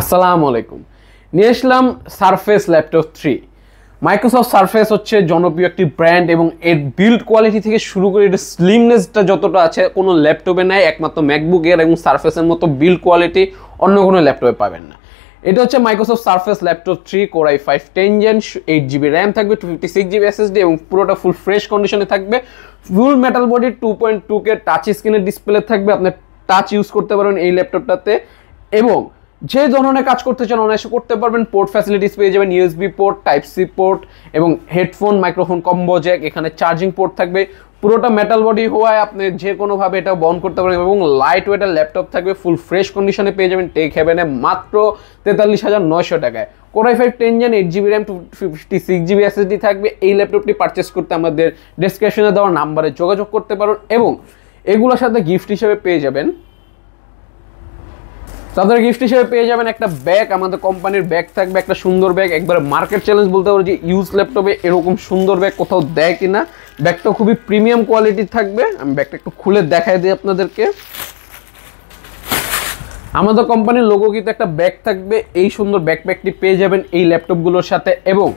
আসসালামু আলাইকুম। নিয়ে আসলাম সারফেস ল্যাপটপ 3। মাইক্রোসফট সারফেস হচ্ছে জনপ্রিয় একটি ব্র্যান্ড এবং এর বিল্ড কোয়ালিটি থেকে শুরু করে এটা স্লিমনেসটা যতটা আছে কোনো ল্যাপটপে নাই, একমাত্র ম্যাকবুক এর এবং সারফেসের মতো বিল্ড কোয়ালিটি অন্য কোনো ল্যাপটপে পাবেন না। এটা হচ্ছে Microsoft surface laptop 3 Core i5 10 Gen, 8 GB RAM থাকবে, 256 GB SSD এবং পুরোটা ফুল ফ্রেশ কন্ডিশনে থাকবে। ফুল মেটাল বডি 2.2K টাচ স্ক্রিনের ডিসপ্লে থাকবে, আপনি টাচ ইউজ করতে পারবেন এই ল্যাপটপটাতে এবং যে ধরনের কাজ করতে চান অনায়াসে করতে পারবেন। পোর্ট ফ্যাসিলিটিস পেয়ে যাবেন, USB port, type C port এবং হেডফোন, মাইক্রোফোন কম্বো জ্যাক, এখানে চার্জিং পোর্ট থাকবে। পুরোটা মেটাল বডি হওয়ায় আপনি যে কোনোভাবে এটা বহন করতে পারবেন এবং লাইট ওয়েটের ল্যাপটপ থাকবে, ফুল ফ্রেশ কন্ডিশনে পেয়ে যাবেন টেক হেভেনে মাত্র 43,900 টাকায়। Core i5 10 Gen, 8 GB RAM, 256 GB SSD থাকবে। এই ল্যাপটপটি পারচেস করতে আমাদের ডেসক্রিপশনে দেওয়া নাম্বারে যোগাযোগ করতে পারেন এবং এগুলোর সাথে গিফট হিসেবে পেয়ে যাবেন একটা ব্যাগ। আমাদের কোম্পানির ব্যাগ থাকবে, একটা সুন্দর ব্যাগ, একবারে মার্কেট চ্যালেঞ্জ বলতে পারো যে ইউজ ল্যাপটপে এরকম সুন্দর ব্যাগ কোথাও দেয় কিনা। ব্যাগটা খুবই প্রিমিয়াম কোয়ালিটির থাকবে। আমি ব্যাগটা একটু খুলে দেখাই দিই আপনাদেরকে। আমাদের কোম্পানির লোগো কিন্তু একটা ব্যাগ থাকবে, এই সুন্দর ব্যাকপ্যাকটি পেয়ে যাবেন এই ল্যাপটপগুলোর সাথে এবং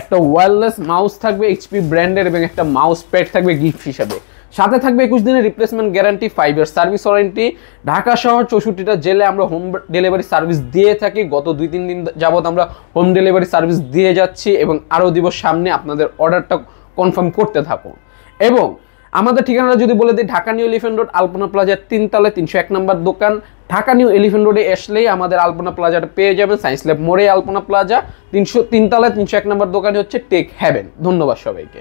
একটা ওয়্যারলেস মাউস থাকবে এইচপি ব্র্যান্ডের এবং একটা মাউস প্যাড থাকবে গিফট হিসাবে। সাথে থাকবে 21 দিনের replacement guarantee, 5 year service warranty. Dhaka শহর 64টা জেলে আমরা হোম ডেলিভারি সার্ভিস দিয়ে থাকি। গত 2-3 দিন যাবত আমরা হোম ডেলিভারি সার্ভিস দিয়ে যাচ্ছি এবং আরও দিব সামনে। আপনাদের অর্ডারটা কনফার্ম করতে থাকুন এবং আমাদের ঠিকানাটা যদি বলে দিই, ঢাকা নিউ এলিফ্যান্ট রোড, আলপনা প্লাজার 3 তলায় 301 নম্বর দোকান। ঢাকা নিউ এলিফ্যান্ট রোডে আসলেই আমাদের আলপনা প্লাজাটা পেয়ে যাবেন। সায়েন্স ল্যাব মোড়ে আলপনা প্লাজা, 303 তলায় 301 নম্বর দোকানে হচ্ছে টেক হেভেন। ধন্যবাদ সবাইকে।